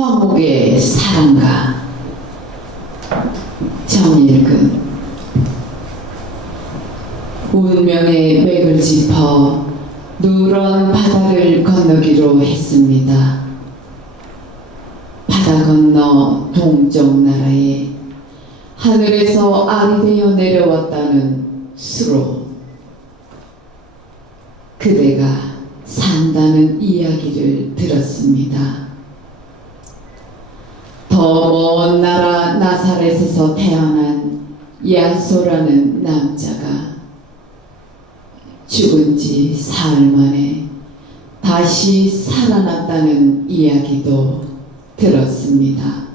화목의 사랑가 정일근 운명의 맥을 짚어 누런 바다를 건너기로 했습니다. 바다 건너 동쪽 나라에 하늘에서 알이 되어 내려왔다는 수로 그대가 산다는 이야기를 들었습니다. 더 먼 나라 나사렛에서 태어난 야소라는 남자가 죽은 지 사흘 만에 다시 살아났다는 이야기도 들었습니다.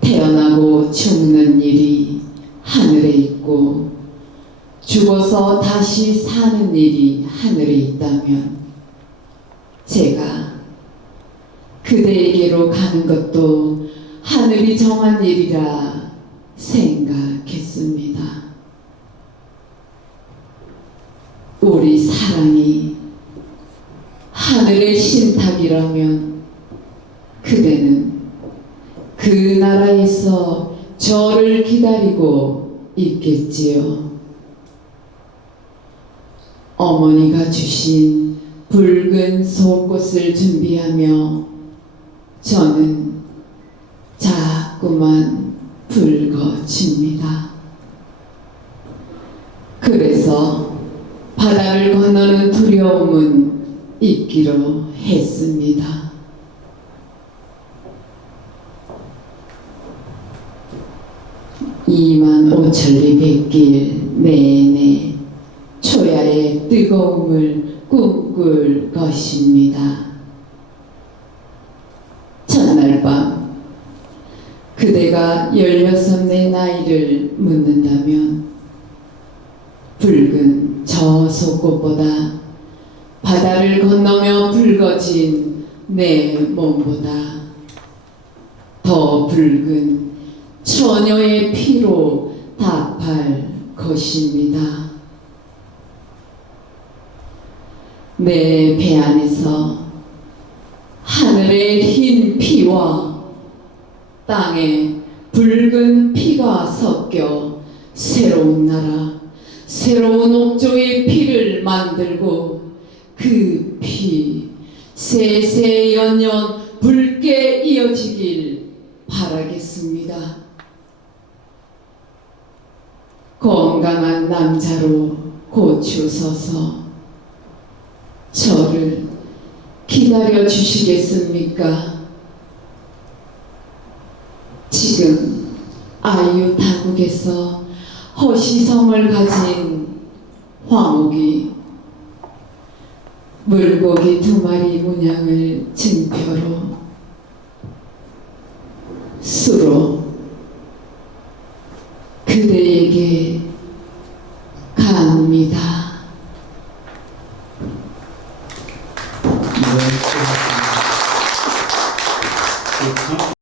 태어나고 죽는 일이 하늘에 있고 죽어서 다시 사는 일이 하늘에 있다면 제가 그대에게로 가는 것도 하늘이 정한 일이라 생각했습니다. 우리 사랑이 하늘의 신탁이라면 그대는 그 나라에서 저를 기다리고 있겠지요. 어머니가 주신 붉은 속옷을 준비하며 저는 자꾸만 붉어집니다. 그래서 바다를 건너는 두려움은 있기로 했습니다. 이만 오천리 백길 내내 초야의 뜨거움을 꿈꿀 것입니다. 그대가 열여섯 내 나이를 묻는다면 붉은 저 속꽃보다 바다를 건너며 붉어진 내 몸보다 더 붉은 처녀의 피로 답할 것입니다. 내 배 안에서 하늘의 흰 피와 땅의 붉은 피가 섞여 새로운 나라, 새로운 옥조의 피를 만들고 그 피 세세연연 붉게 이어지길 바라겠습니다. 건강한 남자로 고추서서 저를 기다려 주시겠습니까? 지금 아유 타국에서 허시성을 가진 황옥이 물고기 두 마리 문양을 증표로 수로